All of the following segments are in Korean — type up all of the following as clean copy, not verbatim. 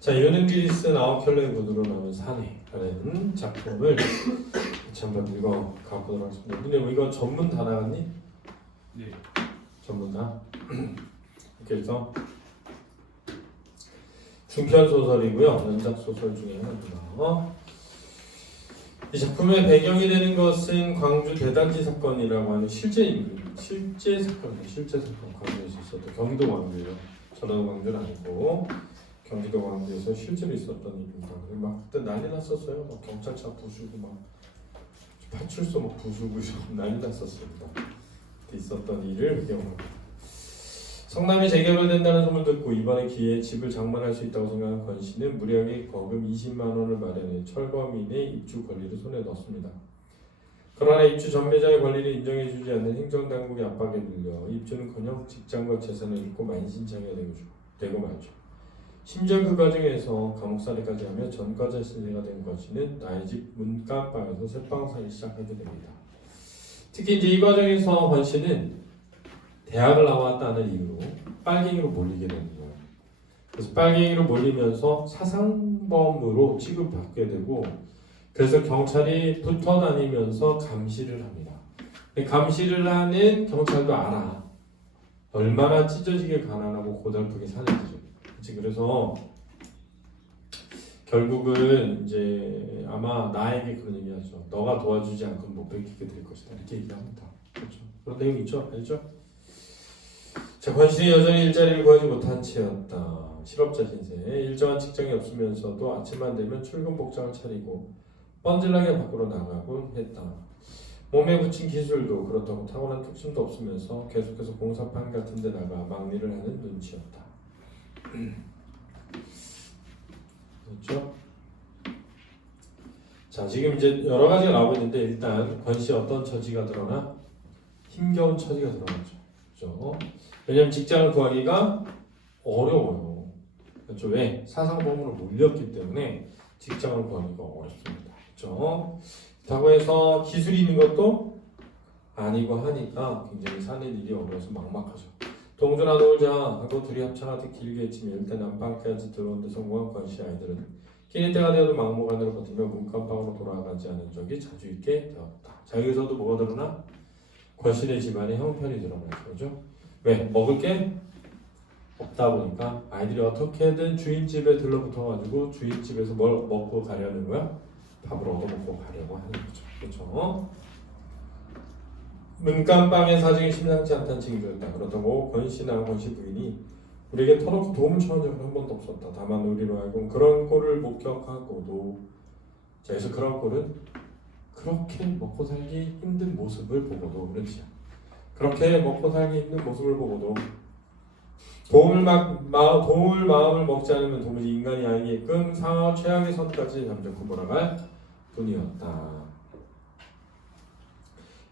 자, 유능길이 쓴 아웃켈러의 구두로 나온 사내라는 작품을 같이 한번 읽어 가보도록 하겠습니다. 근데 이거 전문 다 나갔니? 네. 전문 다? 그래서 중편 소설이고요. 연작 소설 중에 하나입니다. 이 작품의 배경이 되는 것은 광주 대단지 사건이라고 하는 실제 사건이에요. 실제 사건, 광주에서 있었던 경기도 광주예요. 전라도 광주는 아니고 경기도 광주에서 실제로 있었던 일입니다. 막 그때 난리 났었어요. 막 경찰차 부수고 막 파출소 막 부수고 난리 났었습니다. 그때 있었던 일을 기억합니다. 성남이 재개발된다는 소문을 듣고 이번에 기회에 집을 장만할 수 있다고 생각한 권 씨는 무리하게 거금 20만 원을 마련해 철거민의 입주 권리를 손에 넣었습니다. 그러나 입주 전매자의 권리를 인정해주지 않는 행정당국의 압박에 들려 입주는커녕 직장과 재산을 잃고 만신창이가 되고 말죠. 심지어 그 과정에서 감옥살이까지 하며 전과자 신세가 된 권 씨는 나의 집 문간방에서 새빵 살기 시작하게 됩니다. 특히 이제 이 과정에서 권 씨는 대학을 나왔다는 이유로 빨갱이로 몰리게 되는 거예요. 그래서 빨갱이로 몰리면서 사상범으로 취급받게 되고, 그래서 경찰이 붙어 다니면서 감시를 합니다. 감시를 하는 경찰도 알아. 얼마나 찢어지게 가난하고 고달프게 사는지. 그래서 결국은 이제 아마 나에게 그런 얘기하죠. 너가 도와주지 않고는 못 뺏기게 될 것이다. 이렇게 얘기합니다. 그렇죠? 그런 내용 있죠? 알죠? 자, 권 씨는 여전히 일자리를 구하지 못한 채였다. 실업자 신세. 일정한 직장이 없으면서도 아침만 되면 출근 복장을 차리고 뻔질나게 밖으로 나가곤 했다. 몸에 붙인 기술도 그렇다고 타고난 특심도 없으면서 계속해서 공사판 같은 데 나가 막일을 하는 눈치였다. 그렇죠? 자, 지금 이제 여러 가지가 나오고 있는데 일단 권 씨 어떤 처지가 드러나? 힘겨운 처지가 드러나죠. 그렇죠? 왜냐하면 직장을 구하기가 어려워요. 그렇죠? 왜? 사상범으로 몰렸기 때문에 직장을 구하기가 어렵습니다. 그렇죠? 그렇다고 해서 기술이 있는 것도 아니고 하니까 굉장히 사는 일이 어려워서 막막하죠. 동준아 놀자 하고 둘이 합창하듯 길게 했지만 일단 난방까지 들어온 데 성공한 권씨 아이들은 끼니 때가 되어도 막무가내로 버티며 문간방으로 돌아가지 않은 적이 자주 있게 되었다. 자, 여기서도 뭐가 드러나? 권씨네 집안의 형편이 드러나죠. 그죠? 왜? 먹을 게 없다 보니까 아이들이 어떻게든 주인집에 들러붙어가지고 주인집에서 뭘 먹고 가려는 거야? 밥을 얻어먹고 가려고 하는 거죠. 그렇죠? 문간방의 사정이 심상치 않다는 징조였다. 그렇다고 권씨나 권씨 부인이 우리에게 터놓고 도움을 청한 적은 한 번도 없었다. 다만 우리로 알고 그런 꼴을 목격하고도, 자, 그래서 그런 꼴은 그렇게 먹고 살기 힘든 모습을 보고도, 그렇지? 그렇게 먹고 살기 힘든 모습을 보고도 도움을 마음을 먹지 않으면 도무지 인간이 아니게끔 상하 최악의 선까지 잠적고 몰아갈 뿐이었다.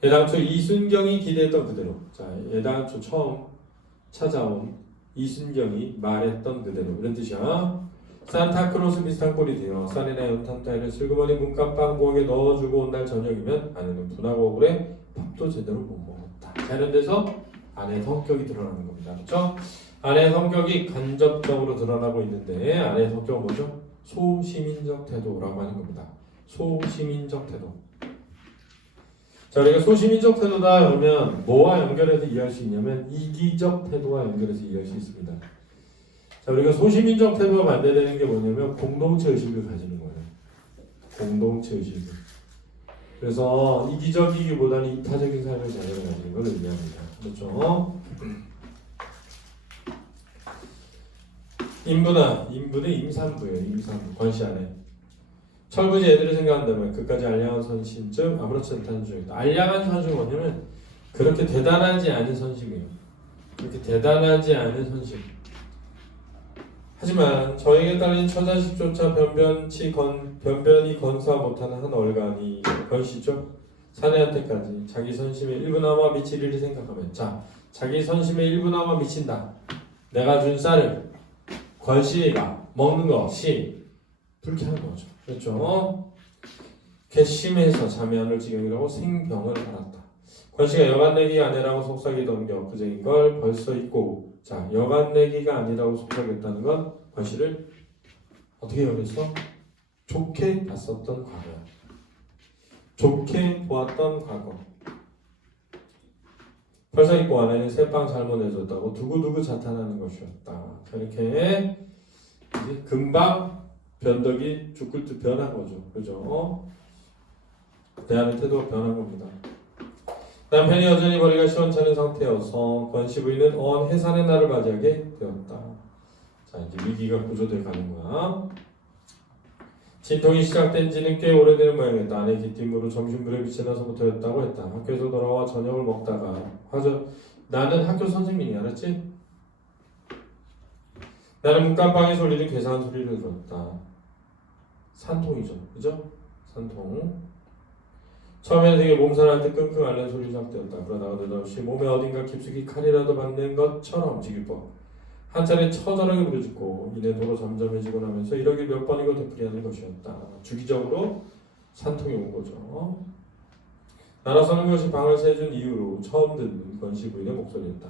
애당초 이순경이 기대했던 그대로, 자, 애당초 처음 찾아온 이순경이 말했던 그대로, 이런 뜻이야. 산타크로스 비슷한 꼴이 되어 쌀이나 연탄 따위를 슬그머니 문간방 부엌에 넣어주고 온 날 저녁이면 아내는 분하고 억울해 밥도 제대로 못 먹었다. 자, 이런 데서 아내의 성격이 드러나는 겁니다. 그렇죠? 아내의 성격이 간접적으로 드러나고 있는데 아내의 성격은 뭐죠? 소시민적 태도라고 하는 겁니다. 소시민적 태도. 자, 우리가 소시민적 태도다 그러면 뭐와 연결해서 이해할 수 있냐면 이기적 태도와 연결해서 이해할 수 있습니다. 자, 우리가 소시민적 태도가 만들어내는 게 뭐냐면 공동체 의식을 가지는 거예요. 공동체 의식을. 그래서 이기적이기보다는 이타적인 삶을 자유를 가지는 걸 의미합니다. 그렇죠? 인부는 임산부예요. 임산부. 권씨 안에. 철부지 애들을 생각한다면 그까지 알량한 선심쯤 아무렇지 않다는 중이다. 알량한 선심은 뭐냐면 그렇게 대단하지 않은 선심이에요. 그렇게 대단하지 않은 선심. 하지만 저에게 딸린 처자식조차 변변이 건사 못하는 한 얼간이 권씨죠. 사내한테까지 자기 선심의 일부나마 미치리를 생각하면, 자, 자기 선심의 일부나마 미친다. 내가 준 쌀을 권씨가 먹는 것이 불쾌한 거죠. 그렇죠? 괘씸해서 잠이 안 올 지경이라고 생병을 앓았다. 권씨가 여간내기 아내라고 속삭이던 게 엊그제인 걸 벌써 잊고, 자, 여간내기가 아니라고 속삭였다는 건 권씨를 어떻게 여겼어? 좋게 봤었던 과거야. 좋게 보았던 과거. 벌써 입고 안에는 새빵 잘못 내줬다고 두고두고 자탄하는 것이었다. 이렇게 이제 금방 변덕이 죽을 듯 변한 거죠. 그죠? 대하는 태도가 변한 겁니다. 남편이 여전히 머리가 시원찮은 상태여서 권씨 부인은 언 해산의 날을 맞이하게 되었다. 자, 이제 위기가 구조돼 가는 거야. 진통이 시작된 지는 꽤 오래되는 모양이었다. 아내 귀띔으로 점심물에 빛이 나서부터였다고 했다. 학교에서 돌아와 저녁을 먹다가 나는 학교 선생님이야, 알았지? 나는 문간방에 울리는 괴상한 소리를 들었다. 산통이죠, 그죠? 산통. 처음에는 되게 몸살할 때 끙끙 앓는 소리 시작되었다. 그러다가 느닷없이 몸에 어딘가 깊숙이 칼이라도 박는 것처럼 지길법. 한 차례 처절하게 부르짖고 이내 도로 잠잠해지고 나면서 이러기 몇 번이고 되풀이하는 것이었다. 주기적으로 산통이 온 거죠. 나라서는 것이 방을 세준 이후로 처음 듣는 권씨 부인의 목소리였다.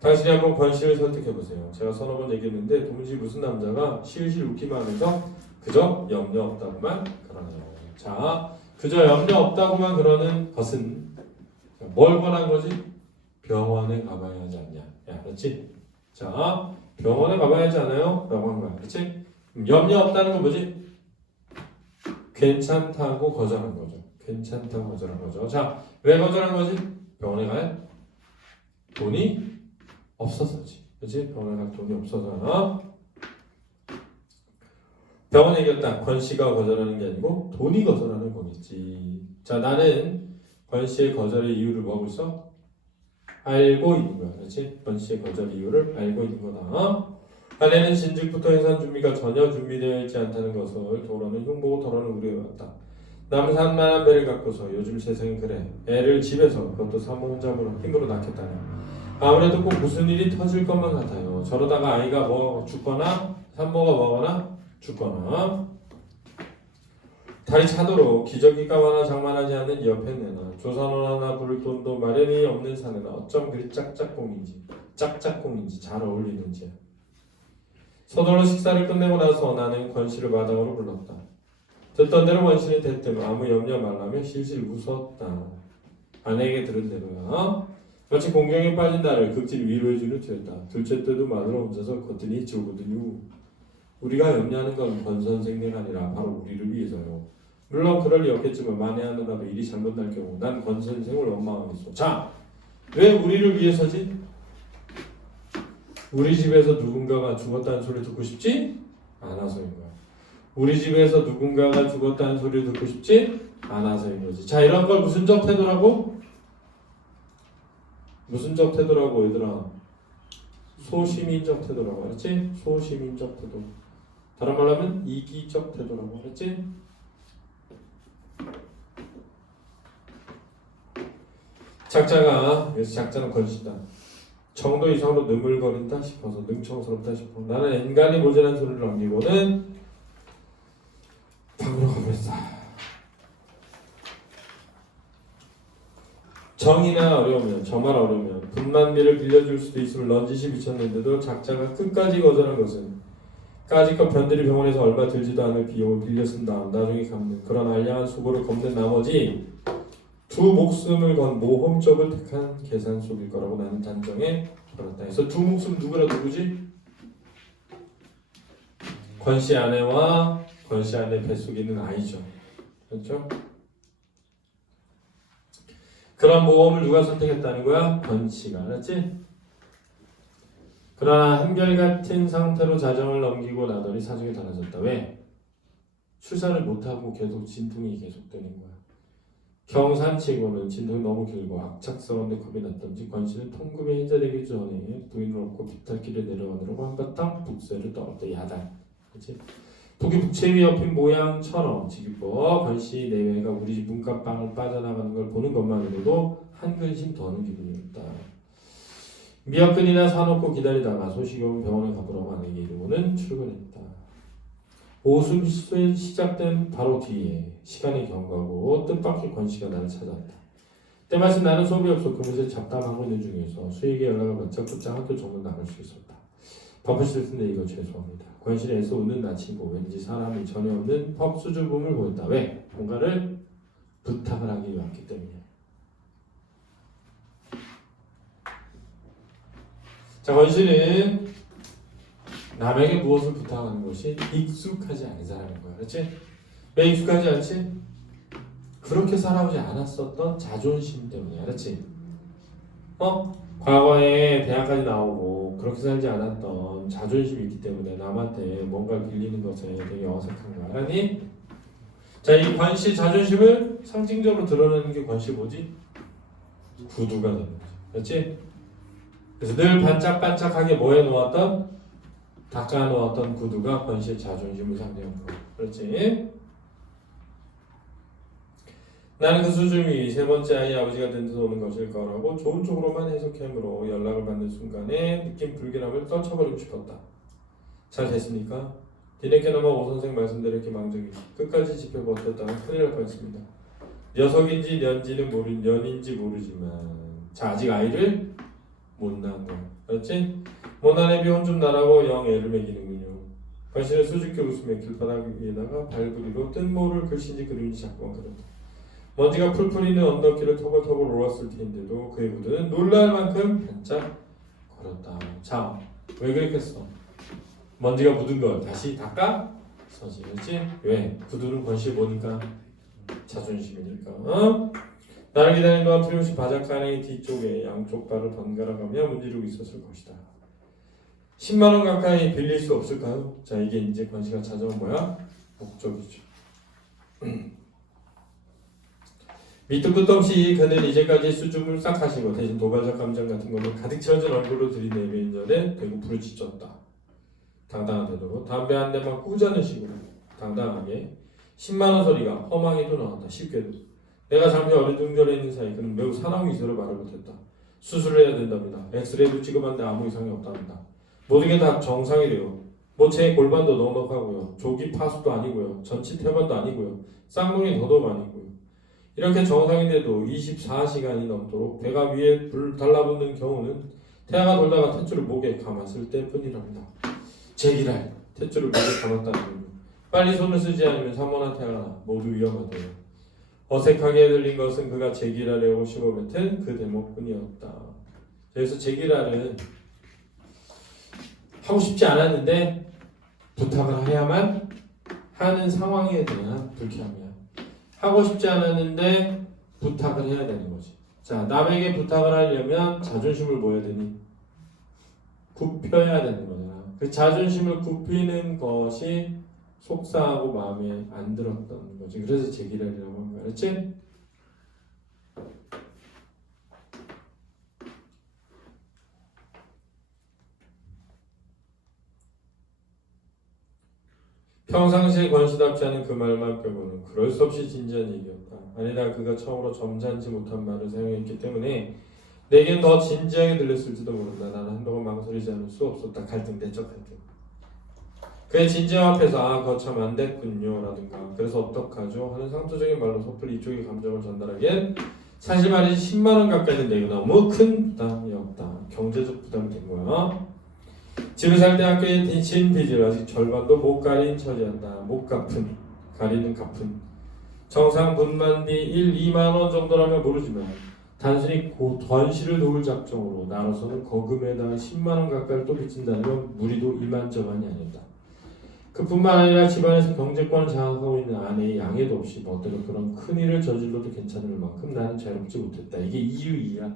당신이 한번 권씨를 설득해보세요. 제가 서너 번 얘기했는데 도무지 무슨 남자가 실실 웃기만 해서 그저 염려 없다고만 그러네요. 자, 그저 염려 없다고만 그러는 것은 뭘 권한 거지? 병원에 가봐야 하지 않냐. 야, 그렇지? 자, 병원에 가봐야 하지 않아요? 라고 한 거야. 그렇지? 염려 없다는 건 뭐지? 괜찮다고 거절한 거죠. 괜찮다고 거절한 거죠. 자, 왜 거절한 거지? 병원에 갈 돈이 없어서지. 그렇지? 병원에 갈 돈이 없어서. 병원 얘기했다. 권씨가 거절하는 게 아니고 돈이 거절하는 거겠지. 자, 나는 권씨의 거절의 이유를 뭐하고 있어? 알고 있는 거야. 그렇지? 권씨의 거절 이유를 알고 있는 거다. 아내는 진즉부터 해산 준비가 전혀 준비되어 있지 않다는 것을 도로는 흉보고 털어는 우려해왔다. 남산만한 배를 갖고서 요즘 세상이 그래. 애를 집에서 그것도 산모 혼자로 힘으로 낳겠다니. 아무래도 꼭 무슨 일이 터질 것만 같아요. 저러다가 아이가 뭐 죽거나 산모가 뭐거나 죽거나 다리 차도록 기저귀가 하나 장만하지 않는 옆에 내나 조선원 하나 부를 돈도 마련이 없는 사내나 어쩜 그리 짝짝꿍인지 잘 어울리는지. 서둘러 식사를 끝내고 나서 나는 권씨를 마당으로 불렀다. 듣던 대로 권씨는 대뜸 아무 염려 말라며 실실 웃었다. 아내에게 들은 대로야. 마치 공경에 빠진 나를 극진 위로해주는 뒤였다. 둘째 때도 마누라 혼자서 거뜬히 지우거든요. 우리가 염려하는 건 권 선생님 아니라 바로 우리를 위해서요. 물론 그럴 리 없겠지만 만에 하나라도 일이 잘못 날 경우 난 권 선생을 원망하겠소. 자, 왜 우리를 위해서지? 우리 집에서 누군가가 죽었다는 소리 듣고 싶지? 않아서인 거야. 우리 집에서 누군가가 죽었다는 소리 듣고 싶지? 않아서인 거지. 자, 이런 걸 무슨 적 태도라고? 무슨 적 태도라고 얘들아? 소시민적 태도라고 알았지? 소시민적 태도. 다른 말로 하면 이기적 태도라고 알았지? 작자가, 그래서 작자는 권씨다. 정도 이상으로 느물거린다 싶어서 능청스럽다 싶어 나는 인간이 모자란 소리를 넘기고는 방으로 가버렸다. 정이나 어려우면 정말 어려우면 분만비를 빌려줄 수도 있음을 넌지시 비쳤는데도 작자가 끝까지 거절한 것은 까짓것 변들이 병원에서 얼마 들지도 않을 비용을 빌려 쓴 다음 나중에 갚는 그런 알량한 수고를 겁낸 나머지 두 목숨을 건 모험적을 택한 계산 속일 거라고 나는 단정해 버렸다. 그래서 두 목숨 누구라 누구지? 권씨 아내와 권씨 아내 뱃속에 있는 아이죠. 그렇죠? 그런 모험을 누가 선택했다는 거야? 권씨가. 알았지? 그러나 한결같은 상태로 자정을 넘기고 나더니 사정이 달라졌다. 왜? 출산을 못하고 계속 진통이 계속되는 거야. 경산치고는 진통이 너무 길고 악착스러운데 겁이 났던지 권씨는 통금이 해제되기 전에 부인을 업고 비탈길에 내려가느라고 한바탕 북새를 떨었다. 야단. 그치? 북이 북채 위에 엎인 모양처럼 지기법 권씨 내외가 우리 집 문간방을 빠져나가는 걸 보는 것만으로도 한 근심 더는 기분이었다. 미역근이나 사놓고 기다리다가 소식이 온 병원에 가보라고 아내에게 이르고는 출근했다. 오순 시작된 바로 뒤에 시간이 경과하고 뜻밖의 권씨가 나를 찾아왔다. 때마침 나는 수업이 없어 그곳에 잡담하고 있는 중에서 수에게 연락을 받자 곧장 학교 정문 나갈 수 있었다. 덮으실 텐데 이거 죄송합니다. 권실에서 웃는 나치고 왠지 사람이 전혀 없는 퍽수줍음을 보였다. 왜? 뭔가를 부탁을 하기 위했기 때문이에요. 자, 권실은 남에게 무엇을 부탁하는 것이 익숙하지 않은 사람인 거야. 그렇지? 왜 익숙하지 않지? 그렇게 살아오지 않았었던 자존심 때문이야. 그렇지? 과거에 대학까지 나오고 그렇게 살지 않았던 자존심이 있기 때문에 남한테 뭔가를 빌리는 것에 되게 어색한 거야. 알았니? 자, 이 권씨 자존심을 상징적으로 드러내는 게 권씨 뭐지? 구두가 되는 거지. 그렇지? 그래서 늘 반짝반짝하게 뭐 해놓았던? 닦아놓았던 구두가 권씨의 자존심을 상징하는 거야. 그렇지? 나는 그 수줍음이 세 번째 아이 아버지가 된 데서 오는 것일 거라고 좋은 쪽으로만 해석하므로 연락을 받는 순간에 느낀 불길함을 떨쳐버리고 싶었다. 잘 됐습니까? 뒤늦게나마 오 선생 말씀대로 이렇게 망정이 끝까지 집회 버텼다면 큰일 날 뻔했습니다. 녀석인지 년인지 모르지만 자, 아직 아이를 못 낳은 거야. 그렇지? 못난 애비 혼 좀 나라고 영 애를 먹이는군요. 관신을 수줍게 웃으며 길바닥 위에다가 발부리로 뜬 모를 글씨인지 그림인지 자꾸만 그렸다. 먼지가 풀풀 있는 언덕길을 터벌터벌 올랐을 텐데도 그의 구두는 놀랄 만큼 반짝 걸었다. 자, 왜 그랬겠어? 먼지가 묻은 걸 다시 닦아? 서지. 그렇지? 왜? 구두는 권시에 뭐니까? 자존심이니까. 나를 기다리는 동안 틀림없이 바닷가의 뒤쪽에 양쪽 발을 번갈아가며 문지르고 있었을 것이다. 10만원 가까이 빌릴 수 없을까요? 자, 이게 이제 권시가 찾아온 뭐야? 목적이죠. 밑도 끝도 없이 그는 이제까지 수줍음을 싹 하시고 대신 도발적 감정 같은 걸로 가득 채워진 얼굴로 들이내민 전에 대고 부르짖었다. 당당한 태도로 담배 한 대만 꾸자는 식으로 당당하게 10만원 소리가 허망히도 나왔다. 쉽게도 내가 잠시 어리둥절해 있는 사이 그는 매우 사나운 기세로 말을 못했다. 수술을 해야 된답니다. 엑스레이도 찍어봤는데 아무 이상이 없답니다. 모든 게 다 정상이래요. 제 골반도 넉넉하고요. 조기 파수도 아니고요. 전치 태반도 아니고요. 쌍둥이 더도 아니고요. 이렇게 정상인데도 24시간이 넘도록 배가 위에 불 달라붙는 경우는 태아가 돌다가 탯줄을 목에 감았을 때뿐이랍니다. 제기랄 탯줄을 목에 감았다는 거죠. 빨리 손을 쓰지 않으면 산모나 태아가 모두 위험하대요. 어색하게 들린 것은 그가 제기랄이라고 씹어뱉은 그 대목뿐이었다. 그래서 제기랄은 하고 싶지 않았는데 부탁을 해야만 하는 상황에 대한 불쾌함이야. 하고 싶지 않았는데 부탁을 해야 되는 거지. 자, 남에게 부탁을 하려면 자존심을 뭐 해야 되니? 굽혀야 되는 거잖아. 그 자존심을 굽히는 것이 속상하고 마음에 안 들었던 거지. 그래서 제기랄이라고 한 거야. 그렇지? 평상시에 권시답지 않은 그 말만 빼고는 그럴 수 없이 진지한 얘기였다. 아니다, 그가 처음으로 점잖지 못한 말을 사용했기 때문에 내겐 더 진지하게 들렸을지도 모른다. 나는 한동안 망설이지 않을 수 없었다. 갈등, 내적 갈등. 그의 진지함 앞에서 그거 참 안 됐군요 라든가 그래서 어떡하죠? 하는 상투적인 말로 섣불리 이쪽의 감정을 전달하기엔 사실 말이지 10만원 가까이인데 이거 너무 큰 부담이었다. 경제적 부담이 된 거야. 집을 살 때 학교에 대신 빚을 아직 절반도 못 가린 처지였다. 못 갚은, 가리는 갚은. 정상 분만비 1, 2만원 정도라면 모르지만 단순히 권시를 도울 작정으로 나눠서는 거금에다가 10만원 가까이를 또 빚진다는 건 무리도 이만저만이 아니다. 그뿐만 아니라 집안에서 경제권을 장악하고 있는 아내의 양해도 없이 멋대로 그런 큰 일을 저질러도 괜찮을 만큼 나는 자유롭지 못했다. 이게 이유이야.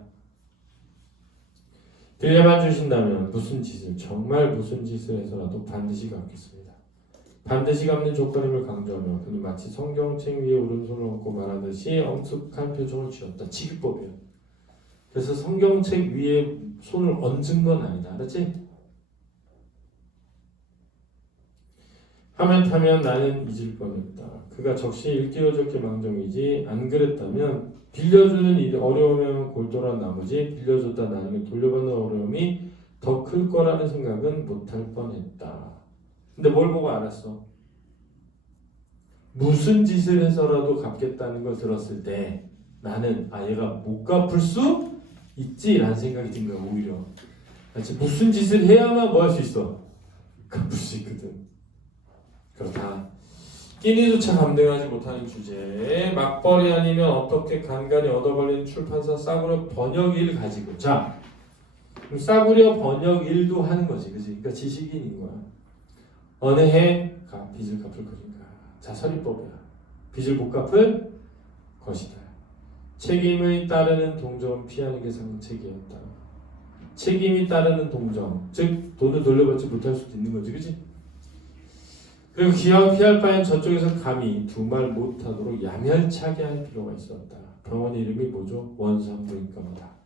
빌려만 주신다면 무슨 짓을 정말 무슨 짓을 해서라도 반드시 갚겠습니다. 반드시 갚는 조건임을 강조하며 그는 마치 성경책 위에 오른손을 얹고 말하듯이 엄숙한 표정을 지었다. 지기법이야. 그래서 성경책 위에 손을 얹은 건 아니다. 알았지? 하면타면 나는 잊을 뻔했다. 그가 적시 일깨워줬기 망정이지 안 그랬다면 빌려주는 일이 어려우면 골똘한 나머지 빌려줬다 나중에 돌려받는 어려움이 더 클 거라는 생각은 못할 뻔했다. 근데 뭘 보고 알았어? 무슨 짓을 해서라도 갚겠다는 걸 들었을 때 나는 얘가 못 갚을 수 있지라는 생각이 든 거야. 오히려 무슨 짓을 해야만 뭐 할 수 있어? 갚을 수 있거든. 그렇다. 끼니조차 감당하지 못하는 주제에 맞벌이 아니면 어떻게 간간히 얻어걸리는 출판사 싸구려 번역일 가지고 자 그럼 싸구려 번역일도 하는 거지, 그지? 그러니까 지식인인 거야. 어느 해 빚을 갚을 것인가? 자, 서리법이야. 빚을 못 갚을 것이다. 책임을 따르는 동정은 피하는 게 상책이었다. 책임이 따르는 동정, 즉 돈을 돌려받지 못할 수도 있는 거지, 그지? 그리고 기왕 피할 바엔 저쪽에서 감히 두말 못하도록 야멸차게 할 필요가 있었다. 병원 이름이 뭐죠? 원산부인과입니다.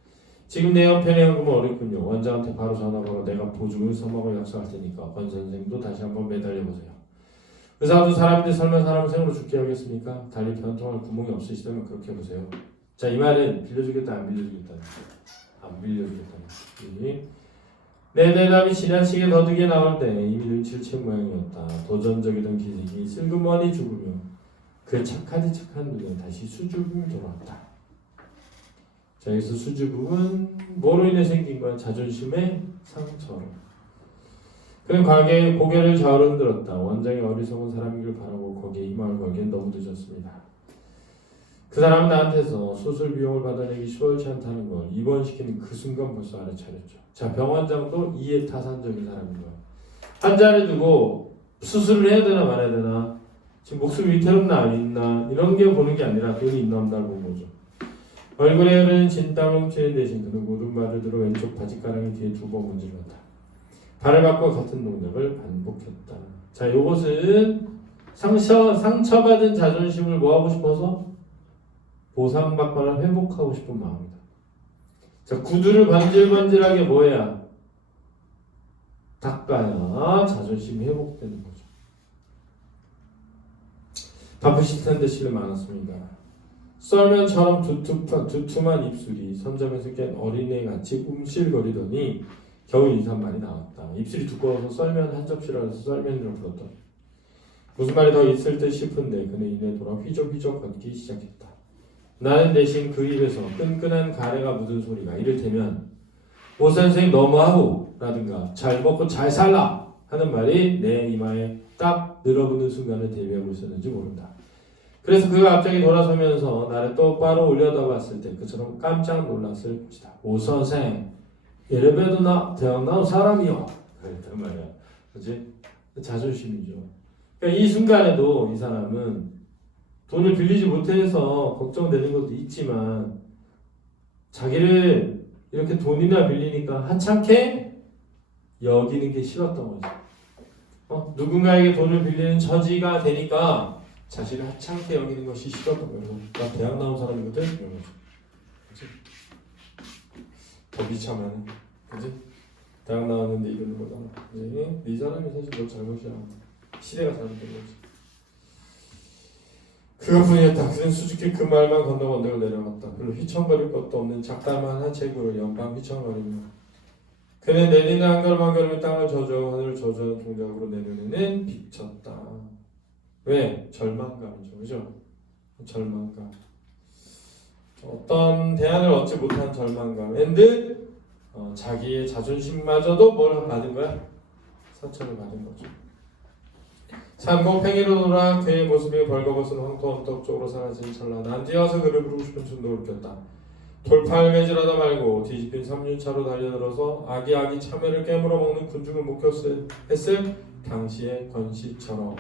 지금 내 형편이 한금은 어렵군요. 원장한테 바로 전화 걸어 내가 보증을 서먹을 약속할 테니까 권 선생도 다시 한번 매달려보세요. 의사도 사람인데 설마 사람을 생으로 죽게 하겠습니까? 달리 변통할 구멍이 없으시다면 그렇게 해보세요. 자, 이 말은 빌려주겠다 안 빌려주겠다? 안 빌려주겠다. 내 대답이 지나치게 더디게 나올 때 이미 눈치를 챈 모양이었다. 도전적이던 기색이 슬그머니 죽으며 그 착하디 착한 눈에 다시 수줍음이 돌아왔다. 자, 여기서 수줍음은 뭐로 인해 생긴 거야? 자존심의 상처로. 그는 과거에 고개를 좌우로 흔들었다. 원장이 어리석은 사람이길 바라고 거기에 희망을 걸기엔 너무 늦었습니다. 그 사람은 나한테서 수술 비용을 받아내기 시원치 않다는 걸 입원시키는 그 순간 벌써 알아차렸죠. 자, 병원장도 이해타산적인 사람인 거야. 환자를 두고 수술을 해야 되나 말아야 되나, 지금 목숨이 위태롭나 안 있나 이런 게 보는 게 아니라 돈이 있나 없나를 보는 거죠. 얼굴에 흐르는 진땀을 훔치는 대신 그는 오른발을 들어 왼쪽 바지가랑이 뒤에 두 번 문질렀다. 발을 바꿔 같은 동작을 반복했다. 자, 요것은 상처받은 자존심을 뭐하고 싶어서? 보상받거나 회복하고 싶은 마음이다. 자, 구두를 번질번질하게 뭐해야? 닦아야 자존심이 회복되는 거죠. 바쁘실 텐데 실례 많았습니다. 썰면처럼 두툼한 입술이 선점에서 깬 어린애같이 움찔거리더니 겨우 인사말이 나왔다. 입술이 두꺼워서 썰면 한 접시라 해서 썰면이라고 불렀다. 무슨 말이 더 있을 듯 싶은데 그는 이내 돌아 휘적휘적 걷기 시작했다. 나는 대신 그 입에서 끈끈한 가래가 묻은 소리가 이를테면 오 선생님 너무하고 라든가 잘 먹고 잘 살라 하는 말이 내 이마에 딱 늘어붙는 순간을 대비하고 있었는지 모른다. 그래서 그가 갑자기 돌아서면서 나를 똑바로 올려다봤을 때 그처럼 깜짝 놀랐을 것이다. 오 선생 이래봬도 나 대학 나온 사람이요 그랬단 말이야. 그렇지? 자존심이죠. 그러니까 이 순간에도 이 사람은 돈을 빌리지 못해서 걱정되는 것도 있지만 자기를 이렇게 돈이나 빌리니까 하찮게 여기는 게 싫었던 거죠. 누군가에게 돈을 빌리는 처지가 되니까 자신을 하찮게 여기는 것이 싫었던 거예요. 나 대학 나온 사람이거든? 이런 거죠. 그치? 더 비참하네. 그치? 대학 나왔는데 이러는 거잖아. 네 사람이 사실 너 잘못이야. 시대가 잘못된 거지. 그것뿐이었다. 그는 수줍게 그 말만 건너 언덕을 내려갔다. 별로 휘청거릴 것도 없는 작달만한 체구로 연방 휘청거리며 그는 내리는 한 걸음 한 걸음에 땅을 젖어 하늘을 젖어하는 동작으로 내 눈에는 비쳤다. 왜? 절망감이죠. 그죠? 절망감. 어떤 대안을 얻지 못한 절망감. 앤드 자기의 자존심마저도 뭘 받은 거야? 상처를 받은 거죠. 산공팽이로 돌아 그의 모습이 벌거벗은 황토 언덕 쪽으로 사라진 찰나 난 뛰어서 그를 부르고 싶은 충동을 느꼈다. 돌팔 매질하다 말고 뒤집힌 3륜차로 달려들어서 아기아기 참외를 깨물어 먹는 군중을 목격했을 당시의 권씨처럼.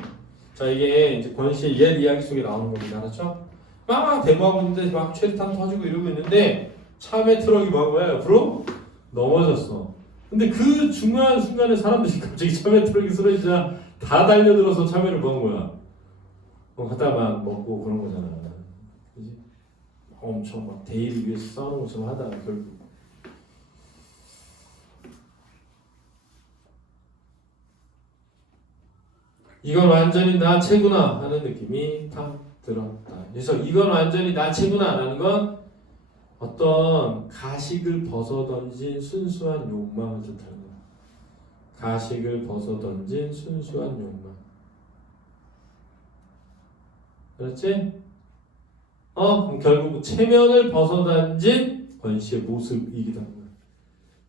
자, 이게 이제 권씨의 옛 이야기 속에 나오는 겁니다. 알았죠? 막 대모하고 있는데 막 최루탄 터지고 이러고 있는데 참외 트럭이 뭐 한 거야? 옆으로 넘어졌어. 근데 그 중요한 순간에 사람들이 갑자기 참외 트럭이 쓰러지자 다 달려들어서 참외를 먹은 거야. 갖다 막 먹고 그런 거잖아. 그지? 엄청 막 대의를 위해서 싸우는 것처럼 하다가 결국 이건 완전히 나 채구나 하는 느낌이 탁 들었다. 그래서 이건 완전히 나 채구나 라는 건 어떤 가식을 벗어던진 순수한 욕망을 뜻하는 거야. 가식을 벗어던진 순수한 욕망. 그렇지? 그럼 결국 체면을 벗어던진 권씨의 모습이기도 합니다.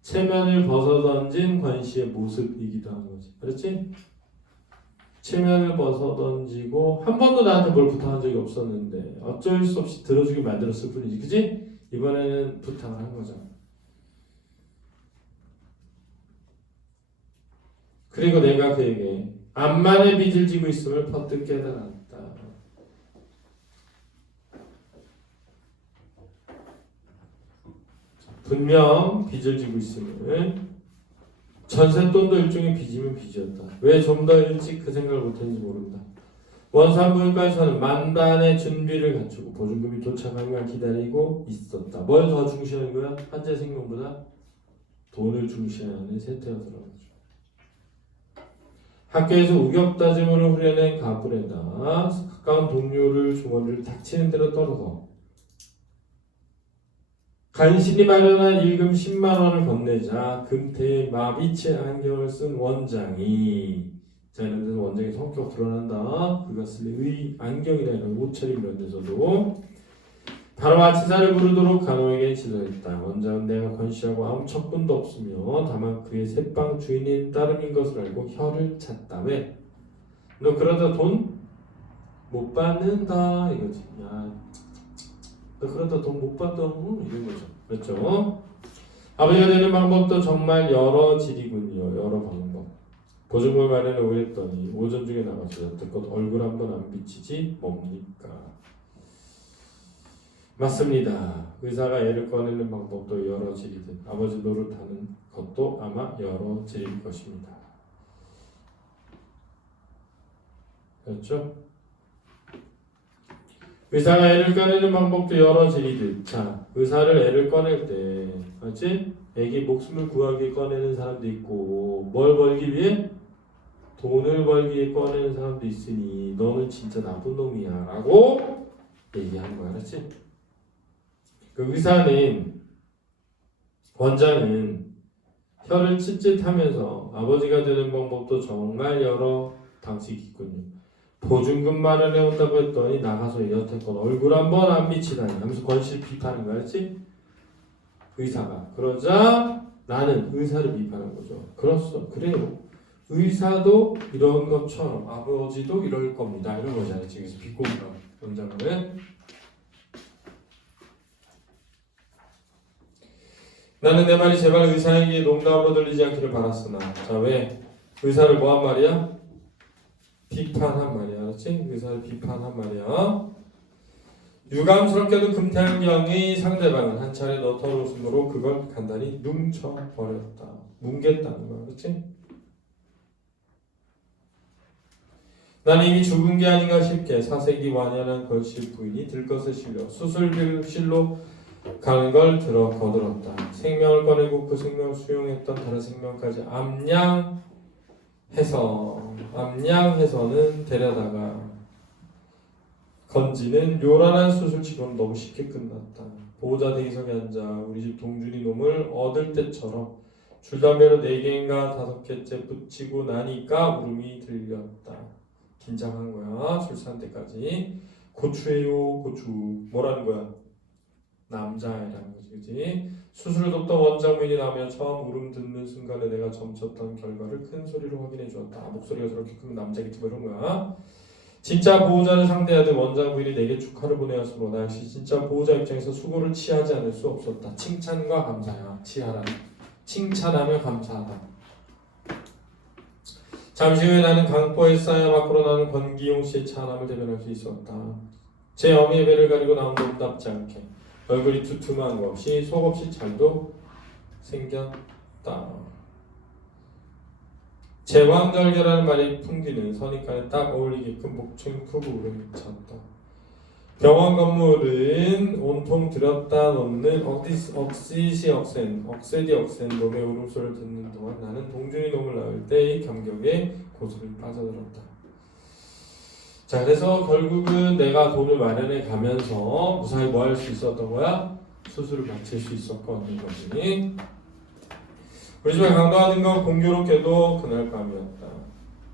체면을 벗어던진 권씨의 모습이기도 한 거지. 그렇지? 체면을 벗어던지고 한 번도 나한테 뭘 부탁한 적이 없었는데 어쩔 수 없이 들어주게 만들었을 뿐이지. 그치? 이번에는 부탁을 한 거잖아. 그리고 내가 그에게 암만의 빚을 지고 있음을 퍼뜩 깨달았다. 분명 빚을 지고 있음을 전세돈도 일종의 빚이면 빚이었다. 왜 좀 더 일찍 그 생각을 못했는지 모른다. 원산부인과에서는 만반의 준비를 갖추고 보증금이 도착하기만 기다리고 있었다. 뭘 더 중시하는 거야? 한재 생명보다 돈을 중시하는 세태였더라고. 학교에서 우격다짐으로 후려낸 가불에다 가까운 동료를 주머니를 닥치는 대로 떨어서 간신히 마련한 일금 10만 원을 건네자 금태에 마비치 안경을 쓴 원장이 자 이런 데서 원장의 성격 드러난다. 그것을 안경이라는 옷차림 이런 데서도 바로 아치사를 부르도록 간호에게 지도했다. 원장은 내가 권씨하고 아무 척분도 없으며 다만 그의 새빵 주인인 따름인 것을 알고 혀를 찼다. 왜? 너 그러다 돈 못 받는다 이거지. 야, 너 그러다 돈 못 받아 이런 거죠. 그렇죠? 아버지가 되는 방법도 정말 여러 질이군요. 여러 방법. 보증금을 마련해 오랬더니 오전 중에 나가서 여태껏 얼굴 한번 안 비치지 뭡니까? 맞습니다. 의사가 애를 꺼내는 방법도 여러 질이듯 아버지 노릇하는 것도 아마 여러 질일 것입니다. 그렇죠? 의사가 애를 꺼내는 방법도 여러 질이듯 자 의사를 애를 꺼낼 때 맞지? 애기 목숨을 구하기 위해 꺼내는 사람도 있고 뭘 벌기 위해? 돈을 벌기 위해 꺼내는 사람도 있으니 너는 진짜 나쁜 놈이야 라고 얘기하는 거야. 그렇지? 그 의사는 원장은 혀를 칫칫하면서 아버지가 되는 방법도 정말 여러 방식이 있군요. 보증금 마련해 온다고 했더니 나가서 여태껏 얼굴 한번 안 비치다니 하면서 권씨를 비판하는 거야. 그렇지? 의사가 그러자 나는 의사를 비판한 거죠. 그래요. 의사도 이런 것처럼 아버지도 이럴 겁니다. 이런 거잖아요. 지금 비꼬니까 원장은 나는 내 말이 제발 의사에게 농담으로 들리지 않기를 바랐으나 자 왜? 의사를 뭐 한 말이야? 비판한 말이야. 그렇지? 의사를 비판한 말이야. 유감스럽게도 금태안경의 상대방은 한 차례 너털 웃음으로 그걸 간단히 뭉쳐버렸다. 뭉갰다는 거야. 그렇지? 나는 이미 죽은 게 아닌가 싶게 사색이 완연한 걸실 부인이 들것에 실려 수술실로 가는 걸 거들었다. 생명을 꺼내고 그 생명을 수용했던 다른 생명까지 암양해서는 데려다가 건지는 요란한 수술치고는 너무 쉽게 끝났다. 보호자 대기석에 앉아 우리 집 동준이 놈을 얻을 때처럼 줄담배로 4개인가 5개째 붙이고 나니까 울음이 들렸다. 긴장한 거야. 출산 때까지. 고추예요 고추. 뭐라는 거야? 남자애라는 거지. 그치? 수술을 돕던 원장민이 나면 처음 울음 듣는 순간에 내가 점쳤던 결과를 큰 소리로 확인해 주었다. 목소리가 저렇게 크면 남자겠지 뭐 이런 거야. 진짜 보호자를 상대하듯 원장 부인이 내게 축하를 보내었으므로 나 역시 진짜 보호자 입장에서 수고를 취하지 않을 수 없었다. 칭찬과 감사야. 취하라. 칭찬하며 감사하다. 잠시 후에 나는 강포에 쌓여 밖으로 나는 권기용 씨의 찬함을 대변할 수 있었다. 제 어미의 배를 가리고 나온 놈답지 않게 얼굴이 두툼한 거 없이 속 없이 잘도 생겼다. 제왕절개라는 말이 풍기는 선입관에 딱 어울리게끔 목청 크고 울음이 찼다. 병원 건물은 온통 들였다 놓는 억센 놈의 울음소리를 듣는 동안 나는 동준이 놈을 낳을 때의 감격에 고스란히 빠져들었다. 자 그래서 결국은 내가 돈을 마련해 가면서 무사히 뭐 할 수 있었던 거야? 수술을 마칠 수 있었거든 거지. 우리 집에 강도하던 건 공교롭게도 그날 밤이었다.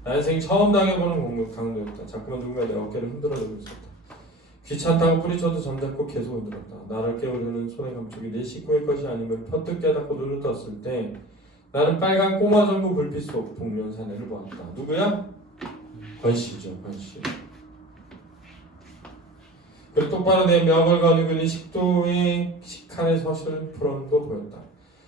나 인생 처음 당해보는 강도였다. 자꾸만 누군가 내 어깨를 흔들어대고 있었다. 귀찮다고 뿌리쳐도 잠잡고 계속 흔들었다. 나를 깨우려는 손의 감촉이 내 식구의 것이 아님을 퍼뜩 깨닫고 눈을 떴을 때 나는 빨간 꼬마 전구 불빛 속 복면 사내를 보았다. 누구야? 권씨죠. 권씨. 그리고 똑바로 내 멱을 거느리는 식도의 식칼의 서실 풀어도 보였다.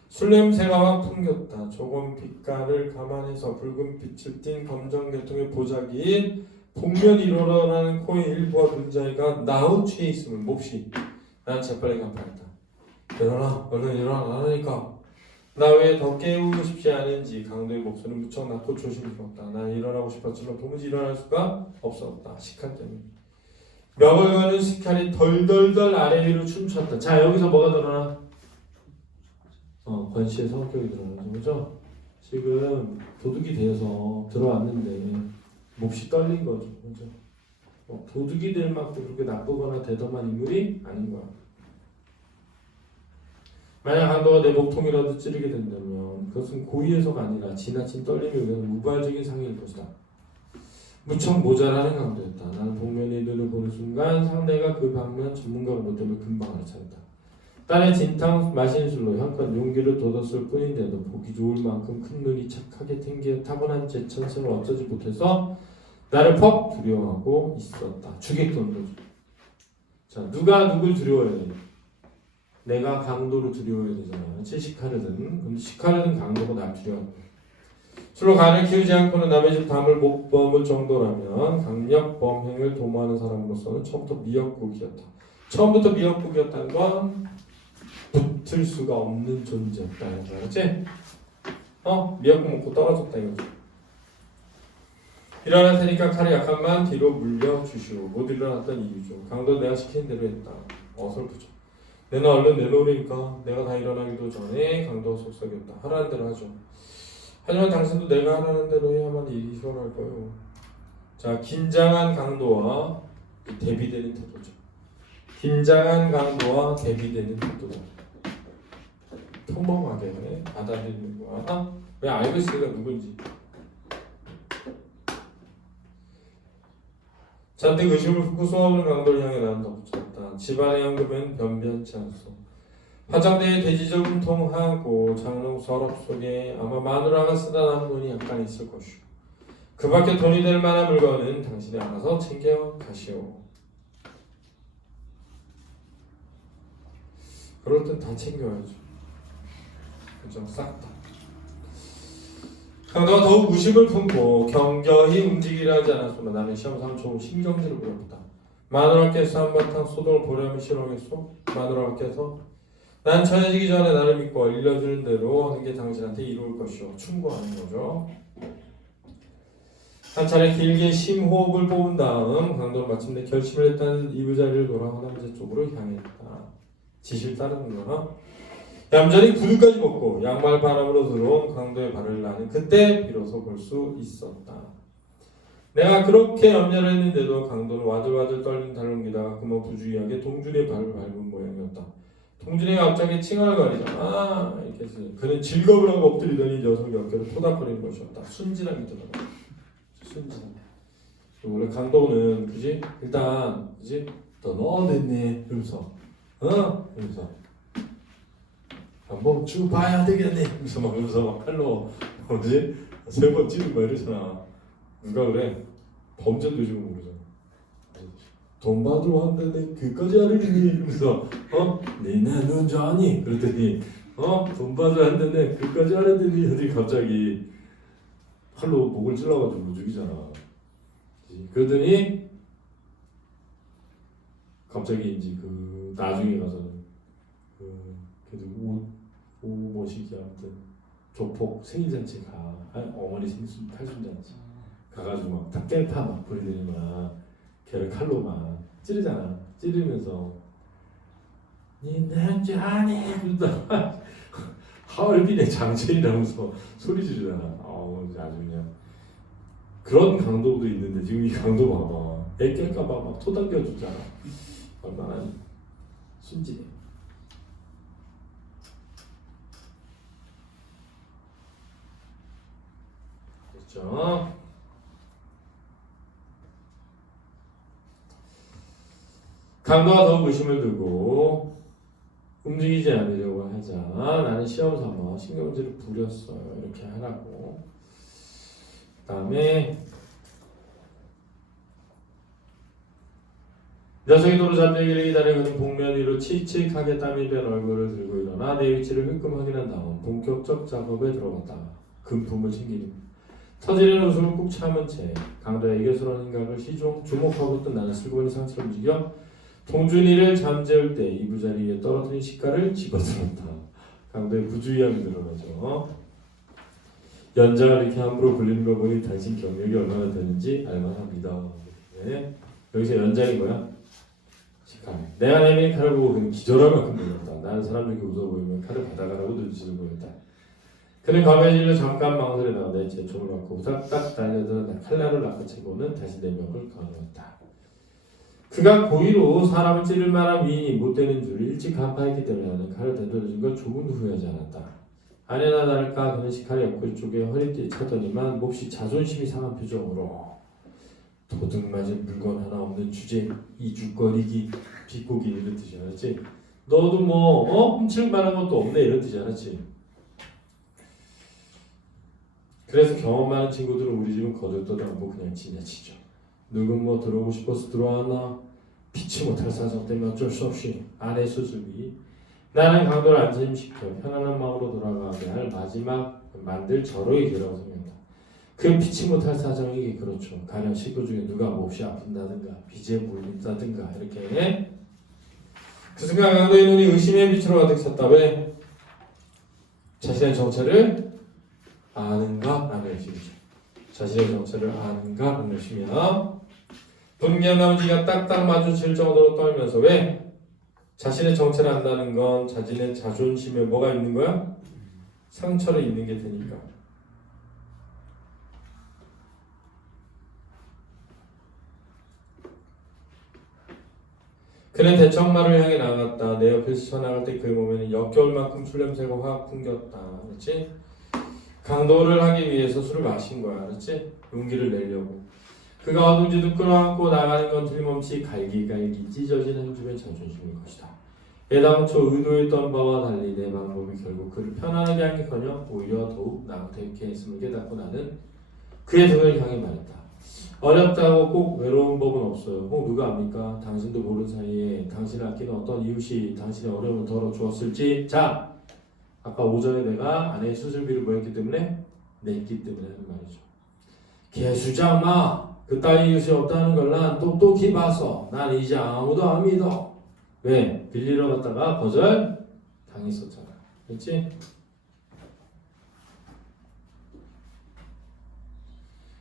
술 냄새가 막 풍겼다. 조금 빛깔을 감안해서 붉은 빛을 띤 검정 계통의 보자기인 복면이 일어나는 코의 일부와 눈자위가 나온 취해 있음을 몹시 난 재빨리 간파했다. 일어나, 얼른 일어나라니까. 나 왜 더 깨우고 싶지 않은지 강도의 목소리는 무척 낮고 조심스럽다. 난 일어나고 싶었지만 도무지 일어날 수가 없었다. 식칼 때문에. 멱을 거는 식칼이 덜덜덜 아래 위로 춤췄다. 자, 여기서 뭐가 드러나? 권씨의 성격이 드러나죠. 그죠? 지금 도둑이 돼서 들어왔는데 몹시 떨린 거죠. 그죠? 도둑이 될 만큼 그렇게 나쁘거나 대담한 인물이 아닌 거야. 만약 강도가 내 목통이라도 찌르게 된다면 그것은 고의해서가 아니라 지나친 떨림에 의한 우발적인 상해일 것이다. 무척 모자라는 강도였다. 나는 복면의 눈을 보는 순간 상대가 그 방면 전문가로 못 되면 금방 알아차렸다. 딸의 진탕 마신 술로 형껏 용기를 돋았을 뿐인데도 보기 좋을 만큼 큰 눈이 착하게 탱기어 타고난 제 천성을 어쩌지 못해서 나를 퍽 두려워하고 있었다. 주객던 거죠. 자, 누가 누굴 두려워해야 돼? 내가 강도를 두려워해야 되잖아. 시카르든. 근데 시카르든 강도가 날 두려워한다. 술로 간을 키우지 않고는 남의 집 담을 못 범을 정도라면 강력 범행을 도모하는 사람으로서는 처음부터 미역국이었다. 처음부터 미역국이었다는 건 붙을 수가 없는 존재였다. 알았지? 미역국 먹고 떨어졌다 이거지. 일어날 테니까 칼을 약간만 뒤로 물려주시오. 못 일어났던 이유죠. 강도 내가 시킨 대로 했다. 어설프죠. 내가 얼른 내놓으니까 내가 다 일어나기도 전에 강도가 속삭였다. 하라는 대로 하죠. 하지만 당신도 내가 하라는 대로 해야만 일이 수월할 거예요. 자, 긴장한 강도와 대비되는 태도죠. 긴장한 강도와 대비되는 태도다. 평범하게 받아들이는 거야. 왜 알고 있으니까 누군지. 잔뜩 의심을 품고 쏘아오는 강도를 향해 나는 덧붙였다. 집안의 연금은 변변치 않소. 화장대에 돼지저금 통하고 장롱 서랍 속에 아마 마누라가 쓰다 남은 돈이 약간 있을 것이오. 그 밖에 돈이 될 만한 물건은 당신이 알아서 챙겨 가시오. 그럴 땐 다 챙겨야죠. 그죠? 싹 다. 강도가 더욱 무심을 품고 경겨히 움직이려 하지 않았으나 나는 시험 삼초 신경질을 부렸다. 마누라께서 한바탕 소동을 보려면 싫어하겠소? 마누라께서 난 처해지기 전에 나를 믿고 알려주는 대로 하는 게 당신한테 이로울 것이오. 충고하는 거죠. 한 차례 길게 심호흡을 뽑은 다음 강도는 마침내 결심을 했다는 이부자리를 돌아 화남제 쪽으로 향했다. 지시를 따르는 거나 얌전히 구두까지 벗고 양말 바람으로 들어온 강도의 발을 나는 그때 비로소 볼 수 있었다. 내가 그렇게 염려를 했는데도 강도는 와들와들 떨린 발을 옮기다가 그만 부주의하게 동준의 발을 밟은 모양이었다. 동준이가 갑자기 칭얼거리자 이렇게 해서 그는 즐거움을 하고 엎드리더니 녀석의 어깨를 토닥거리는 것이었다. 순진함이 들어가. 순진함. 원래 강도는 그지? 일단 그지? 더 넣어냈네 이러면서 이러면서 한번 쭉 봐야 되겠네 이러면서 막 팔로 뭐지? 세 번 찌르고 막 이러잖아. 누가 그래? 범죄도 지금 모르잖아. 돈 받으러 왔는데 그까지 하려니 이러면서 니네 눈 좋아하니? 그랬더니 돈 받으러 왔는데 그까지 하려더니 어디 갑자기 팔로 목을 찔러가지고 죽이잖아. 그러더니 갑자기 이제 그 나중에 가서는 그래도 오모시기 아무튼 조폭 생일잔치 가 어머니 생순 탈순잔치 가가지고 막 다 깽파 막 부리더니 막 걔를 칼로 막 찌르잖아. 찌르면서 니네 아니 그러다가 하얼빈의 장첸이라면서 소리 지르잖아. 아주 그냥 그런 강도도 있는데 지금 이 강도 봐봐. 애 깰까봐 막 토닥여주잖아. 얼마나 순진해. 그렇죠? 강도가 더욱 의심을 두고 움직이지 않으려고 하자. 나는 시험 삼아 신경질을 부렸어요. 이렇게 하라고. 그 다음에 녀석이 도로 잠들기를 기다려 그는 복면 위로 칙칙하게 땀이 밴 얼굴을 들고 일어나 내 위치를 힐끔 확인한 다음 본격적 작업에 들어갔다. 금품을 챙기는 터지는 웃음을 꾹 참은 채 강도의 애교스러운 인각을 주목하고 있던 나는 슬그머니 상체를 움직여 동준이를 잠재울 때 이부자리에 떨어뜨린 식가를 집어들었다. 강도의 부주의함이 늘어나죠. 연장을 이렇게 함부로 굴리는 거 보니 당신 경력이 얼마나 되는지 알만합니다. 네. 여기서 연장이 뭐야? 식가. 내가 내민 칼을 보고 그는 기절할 만큼 놀랐다. 나는 사람들에게 웃어 보이면 칼을 받아가라고 눈치를 보였다. 그는 검해질려 잠깐 망설이다가 내 제총을 받고 후닥닥 달려들어 칼날을 낚아채고는 다시 내 벽을 거누었다. 그가 고의로 사람을 찌를 만한 위인이 못 되는 줄 일찍 간파했기 때문에 나는 칼을 되돌려준 걸 조금도 후회하지 않았다. 아니나 다를까 그는 식칼의 옆구리 쪽에 허리띠에 차더니만 몹시 자존심이 상한 표정으로 도둑 맞은 물건 하나 없는 주제 이죽거리기 비꼬기 이런 뜻이 알았지? 너도 훔칠 만한 것도 없네 이런 뜻이 알았지? 그래서 경험 많은 친구들은 우리 집은 거들떠도 않고 그냥 지나치죠. 누군 들어오고 싶어서 들어왔나? 피치 못할 사정 때문에 어쩔 수 없이 아내 수습이 나는 강도를 안심시켜 편안한 마음으로 돌아가게 할 마지막 만들 절호의 기라고 생각한다. 그 피치 못할 사정이기 그렇죠. 가령 식구 중에 누가 몹시 아픈다든가 빚에 물린다든가 이렇게 그 순간 강도의 눈이 의심의 빛으로 가득 찼다. 왜? 자신의 정체를 아는가? 라는 의심이죠. 자신의 정체를 아는가? 라는 의심이야. 분명 나머지가 딱딱 마주칠 정도로 떨면서 왜? 자신의 정체를 안다는 건 자신의 자존심에 뭐가 있는 거야? 상처를 입는 게 되니까. 그는 대청마를 향해 나갔다. 내 옆에서 스쳐나갈 때 그의 몸에는 역겨울 만큼 술 냄새가 확 풍겼다. 그렇지? 강도를 하기 위해서 술을 마신 거야. 그렇지? 용기를 내려고. 그가 어둥지둥 끌어안고 나가는 건 틀림없이 갈기갈기 찢어진 한 줌의 자존심일 것이다. 애당초 의도했던 바와 달리 내 방법이 결국 그를 편안하게 하기커녕 오히려 더욱 낭태케 했음을 깨닫고 나는 그의 등을 향해 말했다. 어렵다고 꼭 외로운 법은 없어요. 누가 압니까? 당신도 모르는 사이에 당신을 아끼는 어떤 이웃이 당신의 어려움을 덜어주었을지. 자, 아까 오전에 내가 아내의 수술비를 뭐 했기 때문에? 냈기 때문에 하는 말이죠. 개수장마 그따위 이웃이 없다는 걸 난 똑똑히 봐서 난 이제 아무도 안 믿어. 왜? 빌리러 갔다가 거절 당했었잖아. 그렇지?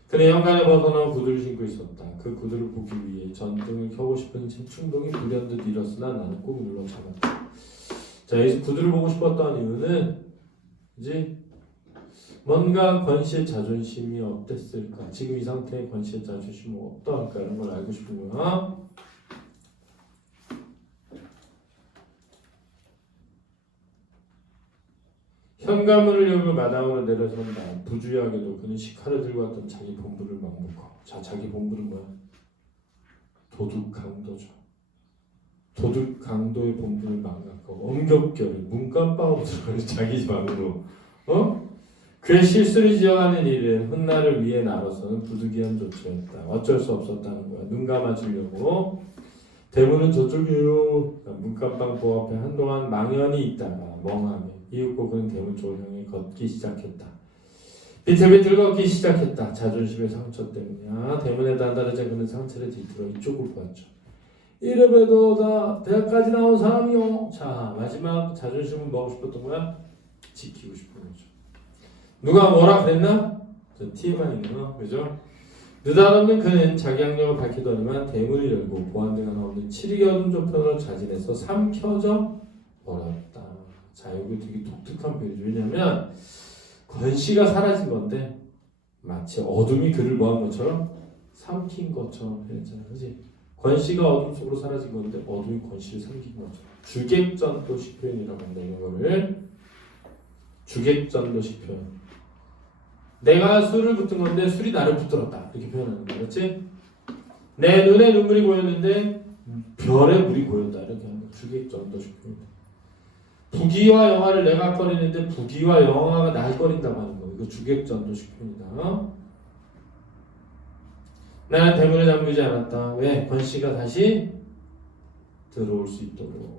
그는 현관에 벗어나온 구두를 신고 있었다. 그 구두를 보기 위해 전등을 켜고 싶은 충동이 불현듯 일었으나 나는 꼭 눌러 참았다. 자, 여기서 구두를 보고 싶었던 이유는 이제 뭔가 권씨의 자존심이 어땠을까? 지금 이 상태의 권씨의 자존심은 어떠할까? 이런 걸 알고 싶은 거야. 현관문을 열고 마당으로 내려선다. 부주의하게도 그는 식칼을 들고 왔던 자기 본부를 막먹고. 자, 자기 본부는 뭐야? 도둑 강도죠. 도둑 강도의 본부를 막았고 엄격결에 문간방으로 들어가는 자기 집 안으로 그의 실수를 지어가는 일은 훗날을 위해 나로서는 부득이한 조처였다. 어쩔 수 없었다는 거야. 눈 감아주려고. 대문은 저쪽이에요. 문간방 보 앞에 한동안 망연히 있다가 멍하게 이윽고 그는 대문 쪽을 향해 걷기 시작했다. 비틀비틀 걷기 시작했다. 자존심의 상처 때문이야. 대문에 다다르자 그는 상체를 뒤틀어 이쪽을 보았죠. 이래봬도 나 대학까지 나온 사람이요. 자, 마지막 자존심은 뭐하고 싶었던 거야? 지키고 싶은 거죠. 누가 뭐라 그랬나? 저 TMI네요. 그죠? 느닷없는 그는 자기 학력을 밝히더니만 대문을 열고 보안등 하나 없는 7위 어둠 저편으로 자진해서 삼켜져 버렸다. 자, 여기 되게 독특한 표현이죠. 왜냐면 권씨가 사라진 건데 마치 어둠이 그를 뭐한 것처럼 삼킨 것처럼 표현했잖아. 그렇지? 권씨가 어둠 속으로 사라진 건데 어둠이 권씨를 삼킨 거죠. 주객전도식 표현이라고 한다. 이거를 주객전도식 표현. 내가 술을 붙은 건데 술이 나를 붙들었다. 이렇게 표현하는 거야. 그렇지? 내 눈에 눈물이 보였는데 별에 물이 고였다 이렇게 하는 거. 주객전도식품이다. 부기와 영화를 내가 꺼리는데 부기와 영화가 날 꺼린다고 하는 거. 이거 주객전도식품이다. 나는 대문에 잠그지 않았다. 왜? 권씨가 다시 들어올 수 있도록.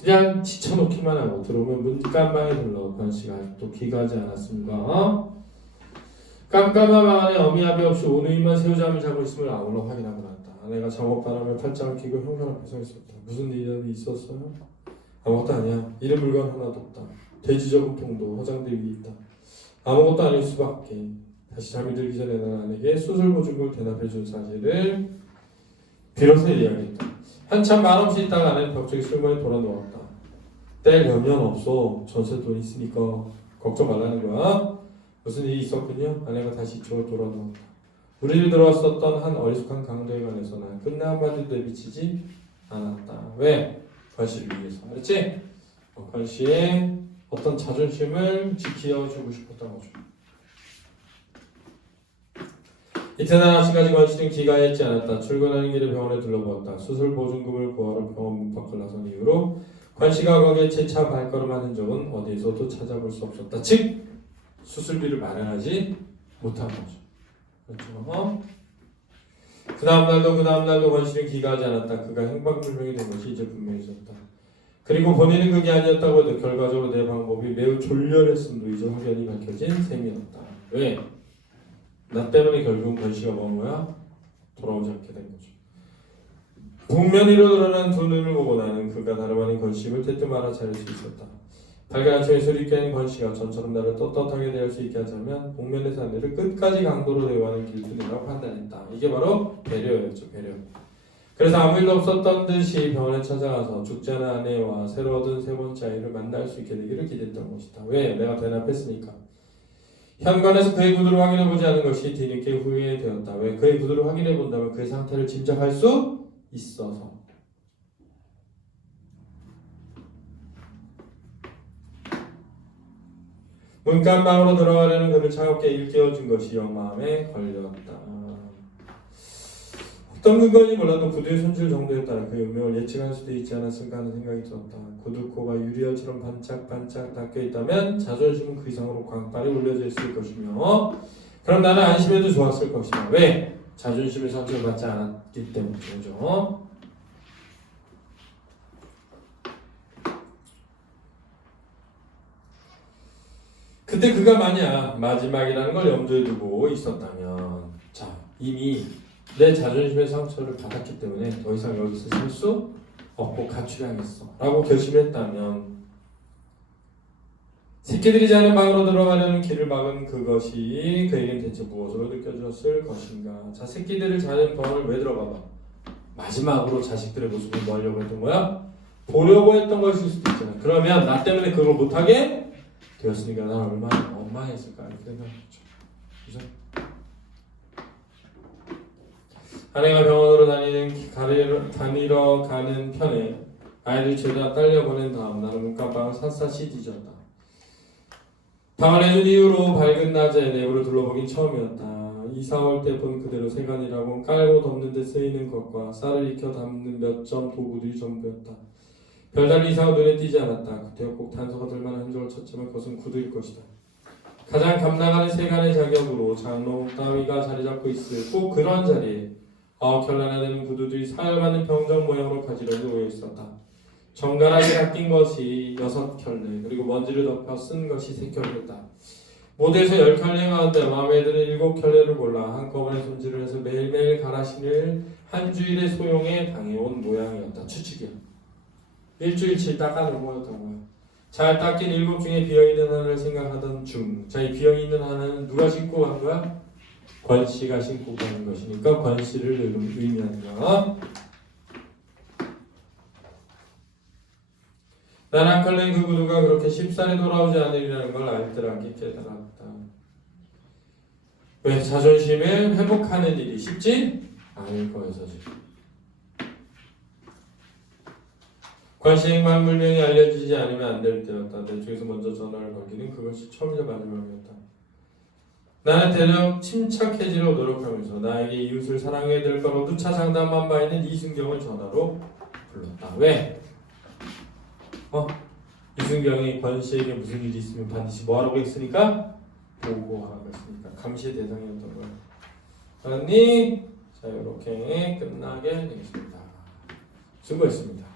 그냥 지쳐놓기만 하고 들어오면 문간방에 들러 권씨가 아직도 귀가하지 않았습니다. 깜깜한 방 안에 어미아비 없이 오누이만 새우잠을 자고 있음을 아울러 확인하고 났다. 아내가 작업바람에 팔짱을 끼고 형편 앞에 서 있었다. 무슨 일이 있었어요? 아무것도 아니야. 잃은 물건 하나도 없다. 돼지 저금통도 화장대 위에 있다. 아무것도 아닐 수밖에. 다시 잠이 들기 전에 난 아내에게 수술 보증금을 대납해 준 사실을 비로소 이야기했다. 한참 말없이 있다가 아내는 벽쪽에 술머리 돌아 누웠다. 뗄 염려는 없어. 전세 돈 있으니까 걱정 말라는 거야. 무슨 일이 있었군요. 아내가 다시 이쪽으로 돌아 누웠다. 우리를 들어왔었던 한 어리숙한 강도에 관해서 난 끝내 한마디도 내비치지 않았다. 왜? 권씨를 위해서. 알았지? 권씨의 어떤 자존심을 지켜주고 싶었던 거죠. 이튿날 아침까지 권씨는 귀가했지 않았다. 출근하는 길에 병원에 들러보았다. 수술 보증금을 구하러 병원 문 밖을 나선 이후로 권씨가 거기에 재차 발걸음한 흔적은 어디에서도 찾아볼 수 없었다. 즉 수술비를 마련하지 못한 거죠. 그렇죠? 그 다음날도 권씨는 귀가하지 않았다. 그가 행방불명이 된 것이 이제 분명해졌다. 그리고 본인은 그게 아니었다고 해도 결과적으로 내 방법이 매우 졸렬했음도 이제 확연히 밝혀진 셈이었다. 왜? 나 때문에 결국은 권씨가 먹은 거야? 돌아오지 않게 된 거죠. 복면위로 드러난 두 눈을 보고 나는 그가 다름 아닌 권씨를 대뜸 알아차릴 수 있었다. 밝은 아침에 술이 깨는 권씨가 전처럼 나를 떳떳하게 대할 수 있게 하자면 복면에서 아내를 끝까지 강도로 대우하는 길들이라고 판단했다. 이게 바로 배려였죠. 배려. 그래서 아무 일도 없었던 듯이 병원에 찾아가서 죽지 않은 아내와 새로 얻은 세 번째 아이를 만날 수 있게 되기를 기대했던 것이다. 왜? 내가 대납했으니까. 현관에서 그의 구두를 확인해보지 않은 것이 뒤늦게 후회되었다. 왜? 그의 구두를 확인해본다면 그의 상태를 짐작할 수 있어서. 문간방으로 들어가려는 그를 차갑게 일깨워준 것이 마음에 걸렸다. 어떤 근거인지 몰라도 구두의 손질 정도에 따라 그의 운명을 예측할 수도 있지 않았을까 하는 생각이 들었다. 구두코가 유리알처럼 반짝반짝 닦여있다면 자존심은 그 이상으로 광빨이 올려져 있을 것이며 그럼 나는 안심해도 좋았을 것이다. 왜? 자존심의 상처를 받지 않았기 때문이죠. 근데 그가 만약 마지막이라는 걸 염두에 두고 있었다면 자 이미 내 자존심의 상처를 받았기 때문에 더 이상 여기서 살 수 없고 가출해야겠어 라고 결심했다면 새끼들이 자는 방으로 들어가려는 길을 막은 그것이 그에겐 대체 무엇으로 느껴졌을 것인가. 자 새끼들을 자는 방을 왜 들어가 봐. 마지막으로 자식들의 모습을 뭐 하려고 했던 거야? 보려고 했던 것일 수도 있잖아. 그러면 나 때문에 그걸 못하게 되었으니까 난 얼마나 원망했을까 이렇게 생각했죠. 그죠? 아내가 병원으로 다니러 가는 편에 아이를 죄다 딸려 보낸 다음 나는 문간방을 샅샅이 뒤졌다. 방을 해준 이후로 밝은 낮에 내부를 둘러보긴 처음이었다. 이사 올 때 본 그대로 세간이라고 깔고 덮는 데 쓰이는 것과 쌀을 익혀 담는 몇 점 도구들이 전부였다. 별다른 이상은 눈에 띄지 않았다. 그때가 꼭 단서가 될 만한 흔적을 찾지만 그것은 구두일 것이다. 가장 감당하는 세간의 자격으로 장롱 따위가 자리 잡고 있을 꼭 그런 자리에 9켤레나 되는 구두들이 사열받는 병정 모양으로 가지런히 놓여 있었다. 정갈하게 닦인 것이 6켤레 그리고 먼지를 덮어 쓴 것이 3켤레다. 모두에서 10켤레 가운데 마음에 드는 7켤레를 골라 한꺼번에 손질을 해서 매일매일 갈아 신을 한 주일의 소용에 당해온 모양이었다. 추측이야. 일주일치 닦아놓은 거였던 거야. 잘 닦인 7 중에 비어있는 하나를 생각하던 중. 자, 이 비어있는 하나는 누가 신고 간 거야? 권씨가 신고 가는 것이니까 권씨를 의미하는 거야. 난 한칼레인 그 구두가 그렇게 쉽사리 돌아오지 않으리라는 걸 알뜰하게 깨달았다. 왜? 자존심을 회복하는 일이 쉽지 않을 거여서지. 관시 행방불명이 알려지지 않으면 안 될 때였다. 내 쪽에서 먼저 전화를 걸기는 그것이 처음이자 마지막이었다. 나는 대략 침착해지려고 노력하면서 나에게 이웃을 사랑해야 될 거로 누차 장담한 바 있는 이순경을 전화로 불렀다. 왜? 이순경이 권 씨에게 무슨 일이 있으면 반드시 뭐하라고 했으니까? 보고하라고 했으니까 감시의 대상이었던 거야. 알았니? 자, 이렇게 끝나게 되겠습니다. 수고했습니다.